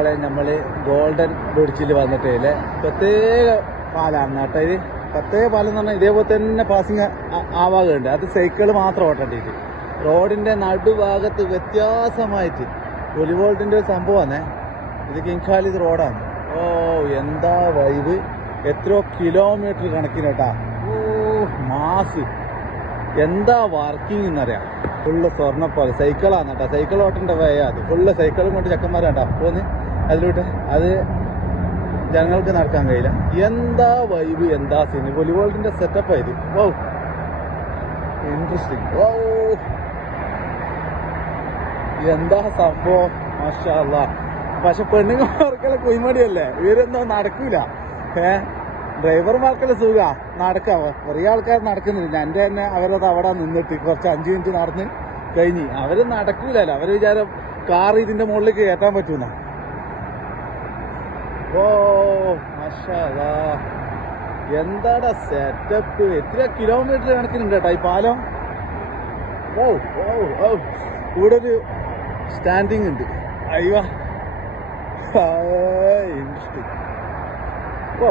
മക്കളെ നമ്മൾ ഗോൾഡൻ ബ്രിഡ്ജിൽ വന്നിട്ടില്ലേ പ്രത്യേക പാലാണ് കേട്ടോ. ഇത് പ്രത്യേക പാലം എന്ന് പറഞ്ഞാൽ ഇതേപോലെ തന്നെ പാസിങ് ആവാകുന്നുണ്ട്. അത് സൈക്കിൾ മാത്രം ഓട്ടേണ്ടിട്ട് റോഡിന്റെ നടുഭാഗത്ത് വ്യത്യാസമായിട്ട് ഒലിവോൾട്ടിന്റെ ഒരു സംഭവമാണ് ഇത്. കിങ് ഖാലിദ് റോഡാണ്. ഓ എന്താ വൈബ്, എത്രയോ കിലോമീറ്റർ കണക്കിന് കേട്ടാ. ഓ മാസ്, എന്താ വർക്കിംഗ് എന്നറിയാം. ഫുള്ള് സ്വർണ്ണപ്പാൽ സൈക്കിളാണ് കേട്ടോ. സൈക്കിൾ ഓട്ടേണ്ട വേ അത് ഫുള്ള് സൈക്കിളും കൊണ്ട് ചെക്കന്മാരാട്ടോ പോന്ന് അതിലോട്ട്. അത് ജനങ്ങൾക്ക് നടക്കാൻ കഴിയില്ല. എന്താ വൈബ്, എന്താ സീന്. വോളിബോളിന്റെ സെറ്റപ്പ് ആയത്. ഓ ഇൻട്രസ്റ്റിംഗ്. ഓ എന്താ സംഭവം, മാഷാ അല്ലാഹ്. പക്ഷെ പെണ്ണുങ്ങൾക്കെല്ലാം കുയിമടിയല്ലേ, ഇവരൊന്നും നടക്കൂല. ഡ്രൈവർമാർക്കെല്ലാം സുഖ നടക്കാം. കുറേ ആൾക്കാർ നടക്കുന്നില്ല. എൻ്റെ തന്നെ അവരത് അവിടെ നിന്നിട്ട് കുറച്ച് 5 മിനിറ്റ് നടന്ന് കഴിഞ്ഞ് അവര് നടക്കൂലല്ലോ. അവര് വിചാരം കാർ ഇതിന്റെ മുകളിലേക്ക് കയറ്റാൻ പറ്റൂല. ഓ മാഷാ അല്ലാഹ്, എന്താടാ സെറ്റപ്പ്. എത്ര കിലോമീറ്റർ കണക്കിനുണ്ട് കേട്ടോ ഈ പാലം. ഓ ഓ ഓ ഇവിടെ ഒരു സ്റ്റാൻഡിങ് ഉണ്ട്. അയ്യോ ഇൻട്രസ്റ്റിംഗ്. ഓ